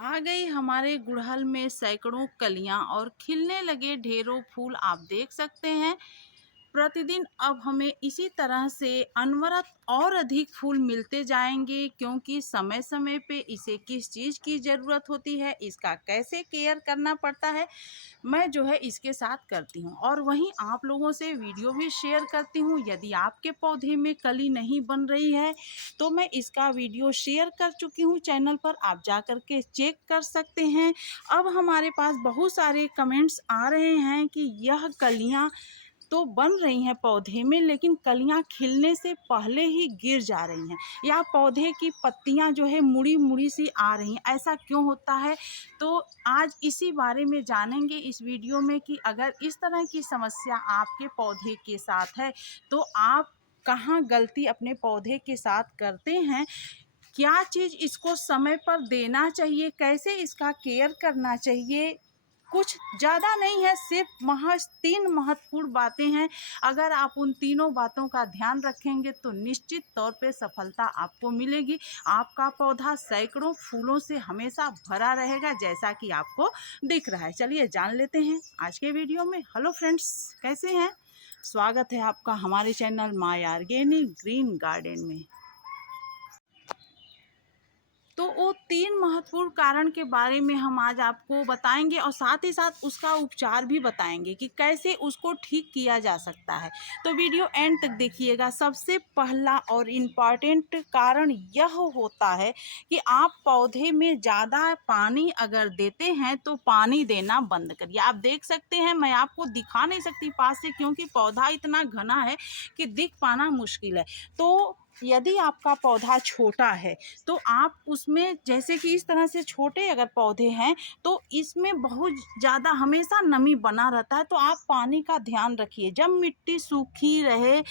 आ गई हमारे गुड़हल में सैकड़ों कलियां और खिलने लगे ढेरों फूल। आप देख सकते हैं प्रतिदिन अब हमें इसी तरह से अनवरत और अधिक फूल मिलते जाएंगे, क्योंकि समय समय पे इसे किस चीज़ की ज़रूरत होती है, इसका कैसे केयर करना पड़ता है, मैं जो है इसके साथ करती हूँ। और वहीं आप लोगों से वीडियो भी शेयर करती हूँ। यदि आपके पौधे में कली नहीं बन रही है तो मैं इसका वीडियो शेयर कर चुकी हूँ चैनल पर, आप जा कर के चेक कर सकते हैं। अब हमारे पास बहुत सारे कमेंट्स आ रहे हैं कि यह कलियाँ तो बन रही हैं पौधे में, लेकिन कलियां खिलने से पहले ही गिर जा रही हैं, या पौधे की पत्तियां जो है मुड़ी मुड़ी सी आ रही हैं। ऐसा क्यों होता है? तो आज इसी बारे में जानेंगे इस वीडियो में कि अगर इस तरह की समस्या आपके पौधे के साथ है तो आप कहाँ गलती अपने पौधे के साथ करते हैं, क्या चीज़ इसको समय पर देना चाहिए, कैसे इसका केयर करना चाहिए। कुछ ज़्यादा नहीं है, सिर्फ महज 3 महत्वपूर्ण बातें हैं। अगर आप उन तीनों बातों का ध्यान रखेंगे तो निश्चित तौर पे सफलता आपको मिलेगी। आपका पौधा सैकड़ों फूलों से हमेशा भरा रहेगा, जैसा कि आपको दिख रहा है। चलिए जान लेते हैं आज के वीडियो में। हेलो फ्रेंड्स, कैसे हैं? स्वागत है आपका हमारे channel my organic green garden में। तो वो 3 महत्वपूर्ण कारण के बारे में हम आज आपको बताएंगे और साथ ही साथ उसका उपचार भी बताएंगे कि कैसे उसको ठीक किया जा सकता है। तो वीडियो एंड तक देखिएगा। सबसे पहला और इम्पॉर्टेंट कारण यह होता है कि आप पौधे में ज़्यादा पानी अगर देते हैं तो पानी देना बंद करिए। आप देख सकते हैं, मैं आपको दिखा नहीं सकती पास से क्योंकि पौधा इतना घना है कि दिख पाना मुश्किल है। तो यदि आपका पौधा छोटा है तो आप उसमें, जैसे कि इस तरह से छोटे अगर पौधे हैं तो इसमें बहुत ज़्यादा हमेशा नमी बना रहता है, तो आप पानी का ध्यान रखिए। जब मिट्टी सूखी रहे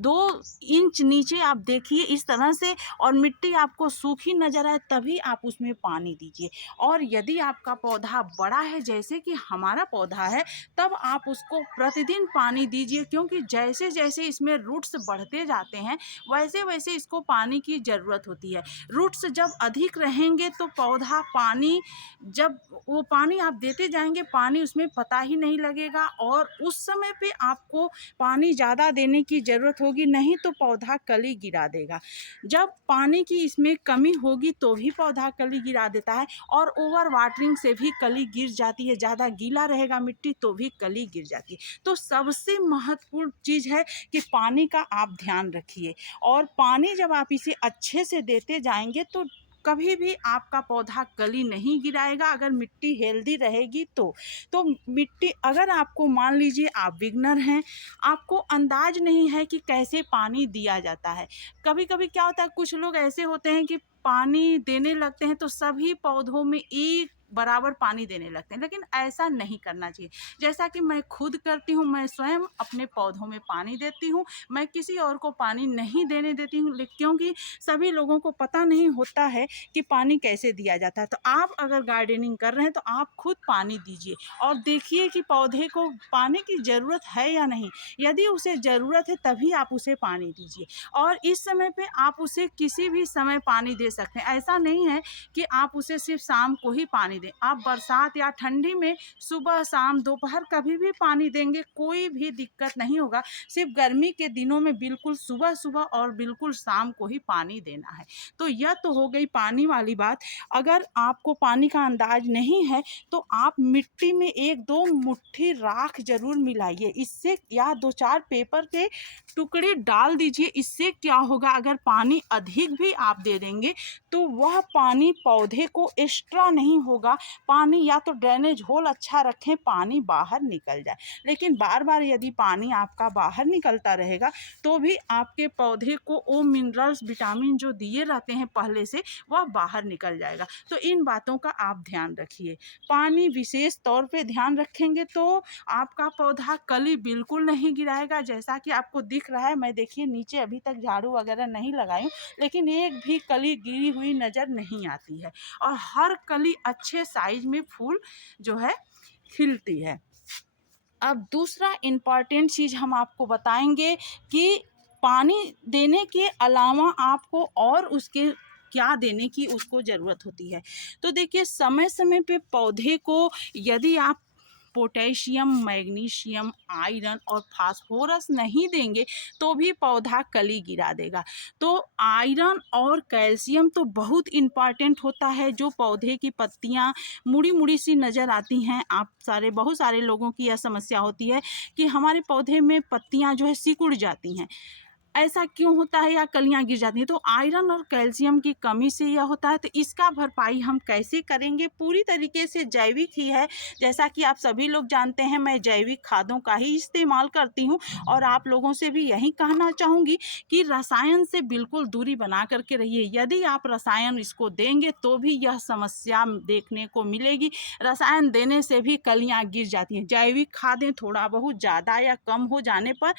2 इंच नीचे आप देखिए इस तरह से, और मिट्टी आपको सूखी नज़र आए तभी आप उसमें पानी दीजिए। और यदि आपका पौधा बड़ा है जैसे कि हमारा पौधा है, तब आप उसको प्रतिदिन पानी दीजिए, क्योंकि जैसे जैसे इसमें रूट्स बढ़ते जाते हैं वैसे वैसे इसको पानी की ज़रूरत होती है। रूट्स जब अधिक रहेंगे तो पौधा पानी, जब वो पानी आप देते जाएंगे पानी उसमें पता ही नहीं लगेगा, और उस समय पे आपको पानी ज़्यादा देने की ज़रूरत होगी, नहीं तो पौधा कली गिरा देगा। जब पानी की इसमें कमी होगी तो भी पौधा कली गिरा देता है, और ओवर वाटरिंग से भी कली गिर जाती है। ज़्यादा गीला रहेगा मिट्टी तो भी कली गिर जाती है। तो सबसे महत्वपूर्ण चीज़ है कि पानी का आप ध्यान रखिए, और पानी जब आप इसे अच्छे से देते जाएंगे तो कभी भी आपका पौधा कली नहीं गिराएगा, अगर मिट्टी हेल्दी रहेगी तो मिट्टी, अगर आपको मान लीजिए आप बिगनर हैं, आपको अंदाज नहीं है कि कैसे पानी दिया जाता है। कभी कभी क्या होता है, कुछ लोग ऐसे होते हैं कि पानी देने लगते हैं तो सभी पौधों में एक बराबर पानी देने लगते हैं, लेकिन ऐसा नहीं करना चाहिए। जैसा कि मैं खुद करती हूँ, मैं स्वयं अपने पौधों में पानी देती हूँ, मैं किसी और को पानी नहीं देने देती हूँ, क्योंकि सभी लोगों को पता नहीं होता है कि पानी कैसे दिया जाता है। तो आप अगर गार्डनिंग कर रहे हैं तो आप खुद पानी दीजिए और देखिए कि पौधे को पानी की ज़रूरत है या नहीं। यदि उसे ज़रूरत है तभी आप उसे पानी दीजिए, और इस समय पे आप उसे किसी भी समय पानी दे सकते हैं। ऐसा नहीं है कि आप उसे सिर्फ शाम को ही पानी दें। आप बरसात या ठंडी में सुबह शाम दोपहर कभी भी पानी देंगे, कोई भी दिक्कत नहीं होगा। सिर्फ गर्मी के दिनों में बिल्कुल सुबह सुबह और बिल्कुल शाम को ही पानी देना है। तो यह तो हो गई पानी वाली बात। अगर आपको पानी का अंदाज नहीं है तो आप मिट्टी में 1-2 मुट्ठी राख जरूर मिलाइए, इससे, या 2-4 पेपर के टुकड़े डाल दीजिए। इससे क्या होगा, अगर पानी अधिक भी आप दे देंगे तो वह पानी पौधे को एक्स्ट्रा नहीं होगा। पानी या तो ड्रेनेज होल अच्छा रखें, पानी बाहर निकल जाए। लेकिन बार बार यदि पानी आपका बाहर निकलता रहेगा तो भी आपके पौधे को वो मिनरल्स विटामिन जो दिए रहते हैं पहले से, वह बाहर निकल जाएगा। तो इन बातों का आप ध्यान रखिए। पानी विशेष तौर पे ध्यान रखेंगे तो आपका पौधा कली बिल्कुल नहीं गिराएगा। जैसा कि आपको दिख रहा है, मैं देखिए नीचे अभी तक झाड़ू वगैरह नहीं लगाई, लेकिन एक भी कली गिरी हुई नज़र नहीं आती है, और हर कली अच्छे साइज में फूल जो है खिलती है। अब दूसरा इम्पॉर्टेंट चीज़ हम आपको बताएंगे कि पानी देने के अलावा आपको और उसके क्या देने की उसको ज़रूरत होती है। तो देखिए समय समय पे पौधे को यदि आप पोटेशियम, मैग्नीशियम, आयरन और फास्फोरस नहीं देंगे तो भी पौधा कली गिरा देगा। तो आयरन और कैल्शियम तो बहुत इम्पॉर्टेंट होता है। जो पौधे की पत्तियां मुड़ी मुड़ी सी नज़र आती हैं, आप बहुत सारे लोगों की यह समस्या होती है कि हमारे पौधे में पत्तियां जो है सिकुड़ जाती हैं। ऐसा क्यों होता है या कलियां गिर जाती हैं? तो आयरन और कैल्शियम की कमी से यह होता है। तो इसका भरपाई हम कैसे करेंगे? पूरी तरीके से जैविक ही है। जैसा कि आप सभी लोग जानते हैं, मैं जैविक खादों का ही इस्तेमाल करती हूँ और आप लोगों से भी यही कहना चाहूँगी कि रसायन से बिल्कुल दूरी बना करके रहिए। यदि आप रसायन इसको देंगे तो भी यह समस्या देखने को मिलेगी। रसायन देने से भी कलियां गिर जाती हैं। जैविक खादें थोड़ा बहुत ज़्यादा या कम हो जाने पर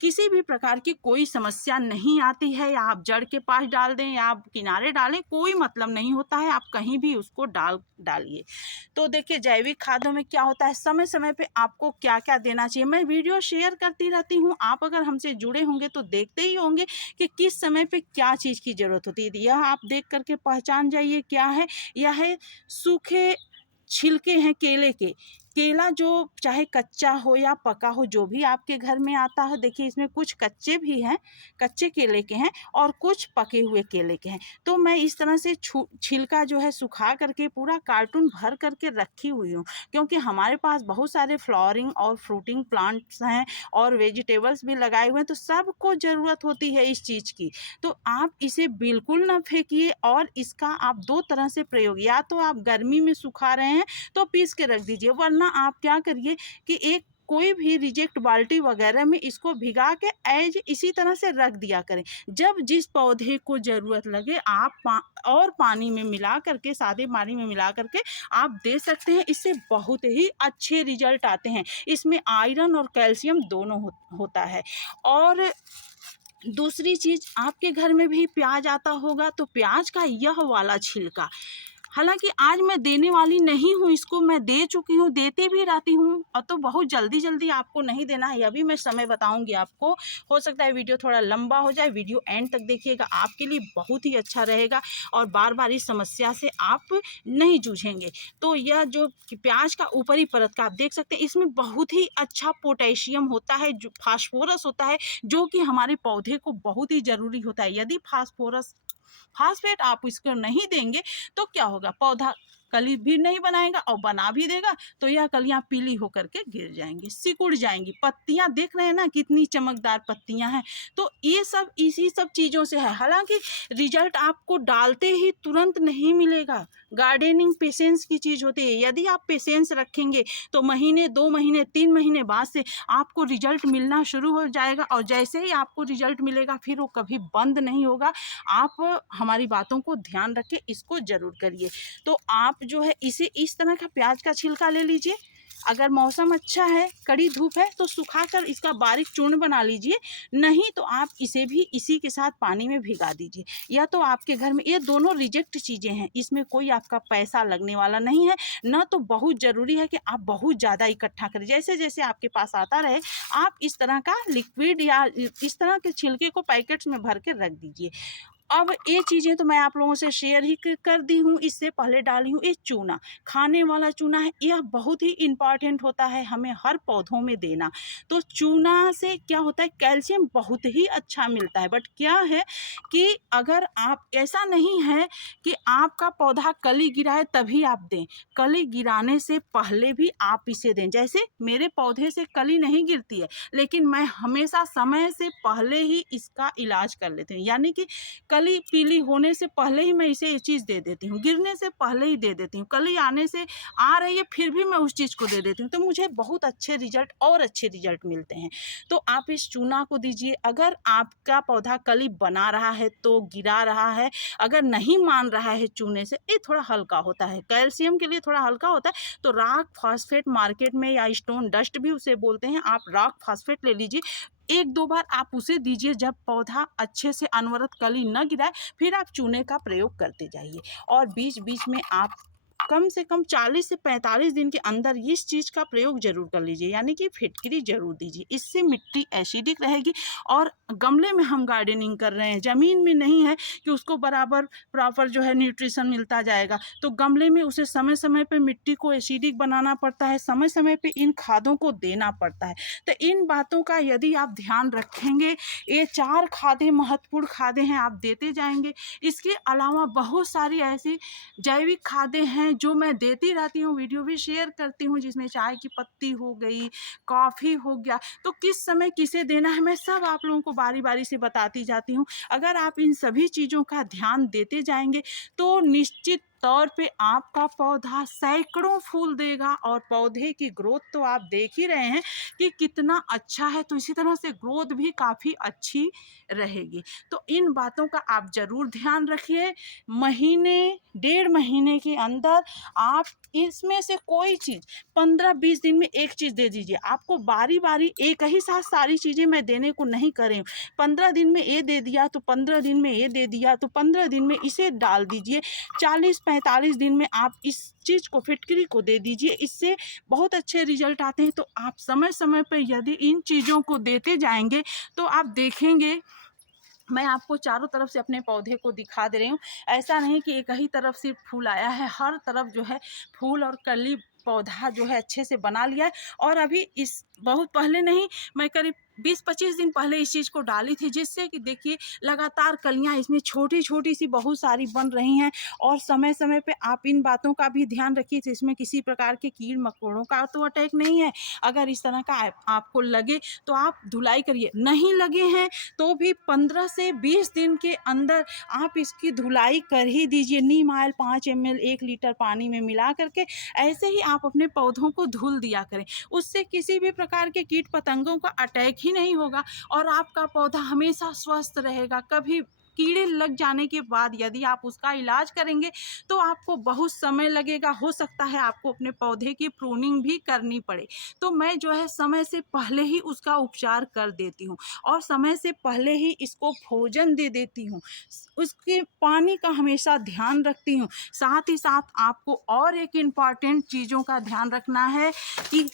किसी भी प्रकार की कोई समस्या नहीं आती है। या आप जड़ के पास डाल दें या आप किनारे डालें, कोई मतलब नहीं होता है। आप कहीं भी उसको डालिए। तो देखिए जैविक खादों में क्या होता है, समय समय पे आपको क्या क्या देना चाहिए। मैं वीडियो शेयर करती रहती हूँ, आप अगर हमसे जुड़े होंगे तो देखते ही होंगे कि किस समय पे क्या चीज़ की ज़रूरत होती है। यह आप देख करके पहचान जाइए क्या है। यह है सूखे छिलके हैं केले के। केला जो चाहे कच्चा हो या पका हो, जो भी आपके घर में आता है। देखिए इसमें कुछ कच्चे भी हैं, कच्चे केले के हैं और कुछ पके हुए केले के हैं। तो मैं इस तरह से छिलका जो है सुखा करके पूरा कार्टून भर करके रखी हुई हूँ, क्योंकि हमारे पास बहुत सारे फ्लावरिंग और फ्रूटिंग प्लांट्स हैं और वेजिटेबल्स भी लगाए हुए हैं। तो सबको ज़रूरत होती है इस चीज़ की। तो आप इसे बिल्कुल ना फेंकिए और इसका आप दो तरह से प्रयोग, या तो आप गर्मी में सुखा रहे हैं तो पीस के रख दीजिए, वरना आप क्या करिए कि एक कोई भी रिजेक्ट बाल्टी वगैरह में इसको भिगा के एज इसी तरह से रख दिया करें। जब जिस पौधे को ज़रूरत लगे आप और पानी में मिला करके, सादे पानी में मिला करके आप दे सकते हैं। इससे बहुत ही अच्छे रिजल्ट आते हैं। इसमें आयरन और कैल्शियम दोनों होता है। और दूसरी चीज़, आपके घर में भी प्याज आता होगा, तो प्याज का यह वाला छिलका, हालांकि आज मैं देने वाली नहीं हूँ, इसको मैं दे चुकी हूँ, देते भी रहती हूँ। और तो बहुत जल्दी जल्दी आपको नहीं देना है, यह भी मैं समय बताऊँगी आपको। हो सकता है वीडियो थोड़ा लंबा हो जाए, वीडियो एंड तक देखिएगा, आपके लिए बहुत ही अच्छा रहेगा और बार बार इस समस्या से आप नहीं जूझेंगे। तो यह जो प्याज का ऊपरी परत का आप देख सकते हैं, इसमें बहुत ही अच्छा पोटेशियम होता है, जो फास्फोरस होता है, जो कि हमारे पौधे को बहुत ही ज़रूरी होता है। यदि फास्फेट आप इसको नहीं देंगे तो क्या होगा, पौधा कली भी नहीं बनाएगा और बना भी देगा तो यह कलियां पीली होकर के गिर जाएंगी, सिकुड़ जाएंगी। पत्तियां देख रहे हैं ना कितनी चमकदार पत्तियां हैं। तो ये सब इसी सब चीज़ों से है। हालांकि रिजल्ट आपको डालते ही तुरंत नहीं मिलेगा। गार्डनिंग पेशेंस की चीज़ होती है। यदि आप पेशेंस रखेंगे तो महीने, 2 महीने, 3 महीने बाद से आपको रिजल्ट मिलना शुरू हो जाएगा। और जैसे ही आपको रिजल्ट मिलेगा फिर वो कभी बंद नहीं होगा। आप हमारी बातों को ध्यान रखें, इसको ज़रूर करिए। तो आप जो है इसे इस तरह का प्याज का छिलका ले लीजिए। अगर मौसम अच्छा है, कड़ी धूप है, तो सुखाकर इसका बारीक चूर्ण बना लीजिए। नहीं तो आप इसे भी इसी के साथ पानी में भिगा दीजिए। या तो आपके घर में, ये दोनों रिजेक्ट चीज़ें हैं, इसमें कोई आपका पैसा लगने वाला नहीं है। न तो बहुत ज़रूरी है कि आप बहुत ज़्यादा इकट्ठा करें। जैसे जैसे आपके पास आता रहे, आप इस तरह का लिक्विड या इस तरह के छिलके को पैकेट्स में भर के रख दीजिए। अब ये चीज़ें तो मैं आप लोगों से शेयर ही कर दी हूँ, इससे पहले डाली हूँ। ये चूना, खाने वाला चूना है, यह बहुत ही इम्पॉर्टेंट होता है हमें हर पौधों में देना। तो चूना से क्या होता है, कैल्शियम बहुत ही अच्छा मिलता है। बट क्या है कि अगर आप, ऐसा नहीं है कि आपका पौधा कली गिराए तभी आप दें, कली गिराने से पहले भी आप इसे दें। जैसे मेरे पौधे से कली नहीं गिरती है, लेकिन मैं हमेशा समय से पहले ही इसका इलाज कर लेती हूँ। यानी कि कली पीली होने से पहले ही मैं इसे ये चीज़ दे देती हूँ, गिरने से पहले ही दे देती हूँ। कली आने से आ रही है फिर भी मैं उस चीज़ को दे देती हूँ, तो मुझे बहुत अच्छे रिजल्ट और अच्छे रिजल्ट मिलते हैं। तो आप इस चूना को दीजिए। अगर आपका पौधा कली बना रहा है तो गिरा रहा है, अगर नहीं मान रहा है चूने से, ये थोड़ा हल्का होता है, कैल्शियम के लिए थोड़ा हल्का होता है, तो रॉक फॉस्फेट मार्केट में, या स्टोन डस्ट भी उसे बोलते हैं, आप रॉक फॉस्फेट ले लीजिए। 1-2 बार आप उसे दीजिए। जब पौधा अच्छे से अनवरत कली न गिराए, फिर आप चूने का प्रयोग करते जाइए। और बीच बीच में आप कम से कम 40 से 45 दिन के अंदर इस चीज़ का प्रयोग जरूर कर लीजिए, यानी कि फिटकरी जरूर दीजिए। इससे मिट्टी एसिडिक रहेगी। और गमले में हम गार्डनिंग कर रहे हैं, ज़मीन में नहीं है कि उसको बराबर प्रॉपर जो है न्यूट्रिशन मिलता जाएगा। तो गमले में उसे समय समय पे मिट्टी को एसिडिक बनाना पड़ता है, समय समय पे इन खादों को देना पड़ता है। तो इन बातों का यदि आप ध्यान रखेंगे, ये 4 खादें महत्वपूर्ण खादें हैं, आप देते जाएंगे। इसके अलावा बहुत सारी ऐसी जैविक खादें हैं जो मैं देती रहती हूँ, वीडियो भी शेयर करती हूँ, जिसमें चाय की पत्ती हो गई, कॉफ़ी हो गया, तो किस समय किसे देना है मैं सब आप लोगों को बारी बारी से बताती जाती हूँ। अगर आप इन सभी चीज़ों का ध्यान देते जाएंगे तो निश्चित तौर पे आपका पौधा सैकड़ों फूल देगा। और पौधे की ग्रोथ तो आप देख ही रहे हैं कि कितना अच्छा है, तो इसी तरह से ग्रोथ भी काफ़ी अच्छी रहेगी। तो इन बातों का आप ज़रूर ध्यान रखिए। महीने 1.5 महीने के अंदर आप इसमें से कोई चीज़ 15-20 दिन में एक चीज़ दे दीजिए। आपको बारी बारी एक ही साथ सारी चीज़ें मैं देने को नहीं कर रही हूँ। 15 दिन में ये दे दिया तो 15 दिन में ये दे दिया तो 15 दिन में इसे डाल दीजिए। 40-45 दिन में आप इस चीज़ को फिटकरी को दे दीजिए। इससे बहुत अच्छे रिजल्ट आते हैं। तो आप समय समय पर यदि इन चीज़ों को देते जाएंगे तो आप देखेंगे, मैं आपको चारों तरफ से अपने पौधे को दिखा दे रही हूँ। ऐसा नहीं कि एक ही तरफ सिर्फ फूल आया है, हर तरफ जो है फूल और कली पौधा जो है अच्छे से बना लिया है। और अभी इस बहुत पहले नहीं, मैं करीब 20-25 दिन पहले इस चीज़ को डाली थी, जिससे कि देखिए लगातार कलियां इसमें छोटी छोटी सी बहुत सारी बन रही हैं। और समय समय पे आप इन बातों का भी ध्यान रखिए कि इसमें किसी प्रकार के कीड़ मकोड़ों का तो अटैक नहीं है। अगर इस तरह का आपको लगे तो आप धुलाई करिए, नहीं लगे हैं तो भी 15 से 20 दिन के अंदर आप इसकी धुलाई कर ही दीजिए। नीम ऑयल 5 ml 1 लीटर पानी में मिला करके ऐसे ही आप अपने पौधों को धुल दिया करें। उससे किसी भी प्रकार के कीट पतंगों का अटैक ही नहीं होगा और आपका पौधा हमेशा स्वस्थ रहेगा। कभी कीड़े लग जाने के बाद यदि आप उसका इलाज करेंगे तो आपको बहुत समय लगेगा, हो सकता है आपको अपने पौधे की प्रूनिंग भी करनी पड़े। तो मैं जो है समय से पहले ही उसका उपचार कर देती हूँ और समय से पहले ही इसको भोजन दे देती हूँ। उसके पानी का हमेशा ध्यान रखती हूँ। साथ ही साथ आपको और एक इम्पॉर्टेंट चीज़ों का ध्यान रखना है कि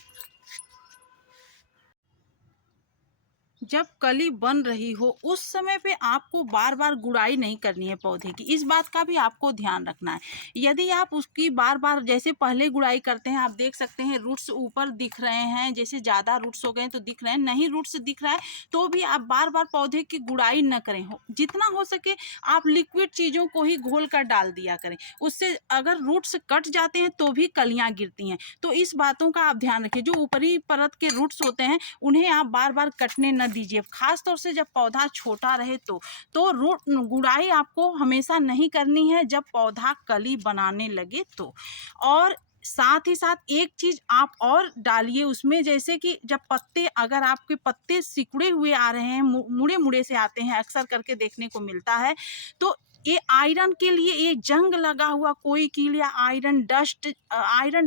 जब कली बन रही हो उस समय पे आपको बार बार गुड़ाई नहीं करनी है पौधे की, इस बात का भी आपको ध्यान रखना है। यदि आप उसकी बार बार जैसे पहले गुड़ाई करते हैं, आप देख सकते हैं रूट्स ऊपर दिख रहे हैं, जैसे ज़्यादा रूट्स हो गए तो दिख रहे हैं, नहीं रूट्स दिख रहा है तो भी आप बार बार पौधे की गुड़ाई न करें। जितना हो सके आप लिक्विड चीज़ों को ही घोल कर डाल दिया करें, उससे अगर रूट्स कट जाते हैं तो भी कलियाँ गिरती हैं। तो इस बातों का आप ध्यान रखिए। जो ऊपरी परत के रूट्स होते हैं उन्हें आप बार बार कटने न दीजिए, खास तौर से जब पौधा छोटा रहे तो रूट गुड़ाई आपको हमेशा नहीं करनी है जब पौधा कली बनाने लगे तो। और साथ ही साथ एक चीज आप और डालिए उसमें, जैसे कि जब पत्ते, अगर आपके पत्ते सिकुड़े हुए आ रहे हैं, मुड़े मुड़े से आते हैं, अक्सर करके देखने को मिलता है, तो ये आयरन के लिए ये जंग लगा हुआ कोई कील या आयरन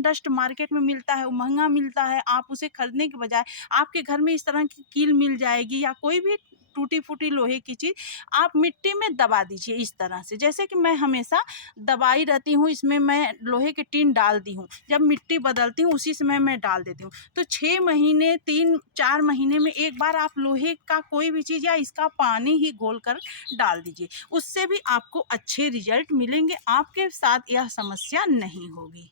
डस्ट मार्केट में मिलता है, वो महंगा मिलता है। आप उसे खरीदने के बजाय आपके घर में इस तरह की कील मिल जाएगी या कोई भी टूटी फूटी लोहे की चीज़ आप मिट्टी में दबा दीजिए इस तरह से, जैसे कि मैं हमेशा दबाई रहती हूँ। इसमें मैं लोहे की टीन डाल दी हूँ, जब मिट्टी बदलती हूँ उसी समय मैं डाल देती हूँ। तो 6 महीने 3-4 महीने में एक बार आप लोहे का कोई भी चीज़ या इसका पानी ही घोल कर डाल दीजिए, उससे भी आपको अच्छे रिजल्ट मिलेंगे, आपके साथ यह समस्या नहीं होगी।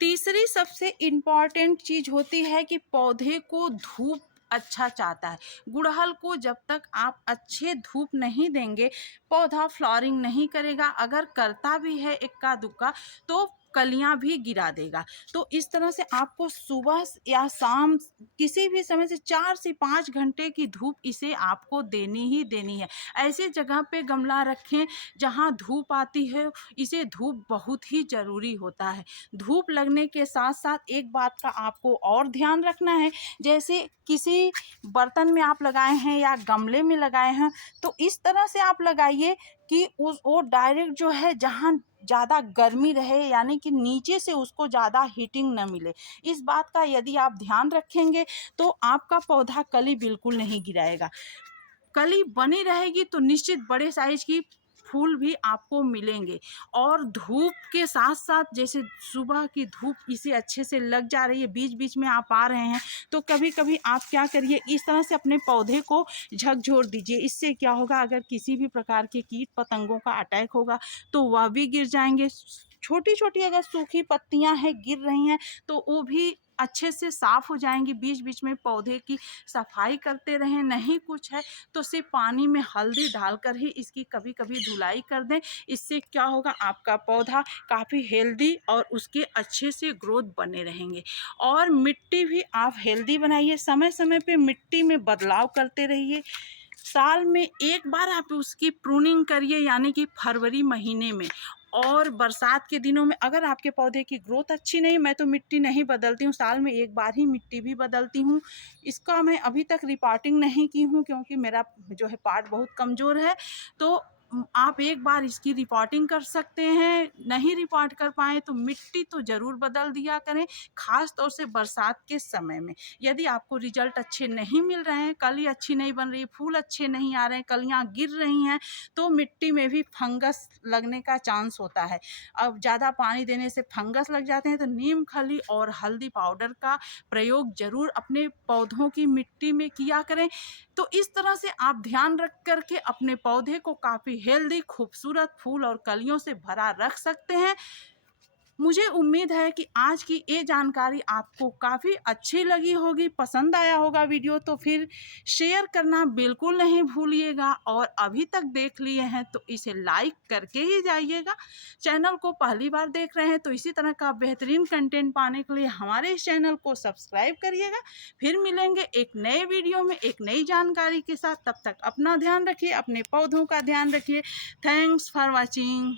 तीसरी सबसे इम्पॉर्टेंट चीज़ होती है कि पौधे को धूप अच्छा चाहता है। गुड़हल को जब तक आप अच्छे धूप नहीं देंगे पौधा फ्लावरिंग नहीं करेगा, अगर करता भी है इक्का दुक्का तो कलियां भी गिरा देगा। तो इस तरह से आपको सुबह या शाम किसी भी समय से 4 से 5 घंटे की धूप इसे आपको देनी ही देनी है। ऐसे जगह पे गमला रखें जहां धूप आती है, इसे धूप बहुत ही ज़रूरी होता है। धूप लगने के साथ साथ एक बात का आपको और ध्यान रखना है, जैसे किसी बर्तन में आप लगाए हैं या गमले में लगाए हैं तो इस तरह से आप लगाइए कि उस वो डायरेक्ट जो है जहाँ ज़्यादा गर्मी रहे, यानी कि नीचे से उसको ज़्यादा हीटिंग न मिले। इस बात का यदि आप ध्यान रखेंगे तो आपका पौधा कली बिल्कुल नहीं गिराएगा। कली बनी रहेगी तो निश्चित बड़े साइज की फूल भी आपको मिलेंगे। और धूप के साथ साथ जैसे सुबह की धूप इसे अच्छे से लग जा रही है, बीच बीच में आप आ रहे हैं, तो कभी कभी आप क्या करिए, इस तरह से अपने पौधे को झकझोर दीजिए। इससे क्या होगा, अगर किसी भी प्रकार के कीट पतंगों का अटैक होगा तो वह भी गिर जाएंगे। छोटी छोटी अगर सूखी पत्तियां हैं गिर रही हैं तो वो भी अच्छे से साफ हो जाएंगी। बीच बीच में पौधे की सफाई करते रहें। नहीं कुछ है तो सिर्फ पानी में हल्दी डालकर ही इसकी कभी कभी धुलाई कर दें। इससे क्या होगा, आपका पौधा काफ़ी हेल्दी और उसके अच्छे से ग्रोथ बने रहेंगे। और मिट्टी भी आप हेल्दी बनाइए, समय समय पे मिट्टी में बदलाव करते रहिए। साल में एक बार आप उसकी प्रूनिंग करिए, यानी कि फरवरी महीने में। और बरसात के दिनों में अगर आपके पौधे की ग्रोथ अच्छी नहीं, मैं तो मिट्टी नहीं बदलती हूँ, साल में एक बार ही मिट्टी भी बदलती हूँ। इसका मैं अभी तक रिपोर्टिंग नहीं की हूँ क्योंकि मेरा जो है पार्ट बहुत कमज़ोर है। तो आप एक बार इसकी रिपोर्टिंग कर सकते हैं। नहीं रिपोर्ट कर पाए तो मिट्टी तो ज़रूर बदल दिया करें, ख़ास तौर से बरसात के समय में। यदि आपको रिजल्ट अच्छे नहीं मिल रहे हैं, कली अच्छी नहीं बन रही, फूल अच्छे नहीं आ रहे हैं, कलियां गिर रही हैं, तो मिट्टी में भी फंगस लगने का चांस होता है। अब ज़्यादा पानी देने से फंगस लग जाते हैं, तो नीम खली और हल्दी पाउडर का प्रयोग ज़रूर अपने पौधों की मिट्टी में किया करें। तो इस तरह से आप ध्यान रख करके अपने पौधे को काफ़ी हेल्दी, खूबसूरत फूल और कलियों से भरा रख सकते हैं। मुझे उम्मीद है कि आज की ये जानकारी आपको काफ़ी अच्छी लगी होगी, पसंद आया होगा वीडियो। तो फिर शेयर करना बिल्कुल नहीं भूलिएगा। और अभी तक देख लिए हैं तो इसे लाइक करके ही जाइएगा। चैनल को पहली बार देख रहे हैं तो इसी तरह का बेहतरीन कंटेंट पाने के लिए हमारे इस चैनल को सब्सक्राइब करिएगा। फिर मिलेंगे एक नए वीडियो में एक नई जानकारी के साथ। तब तक अपना ध्यान रखिए, अपने पौधों का ध्यान रखिए। Thanks for watching.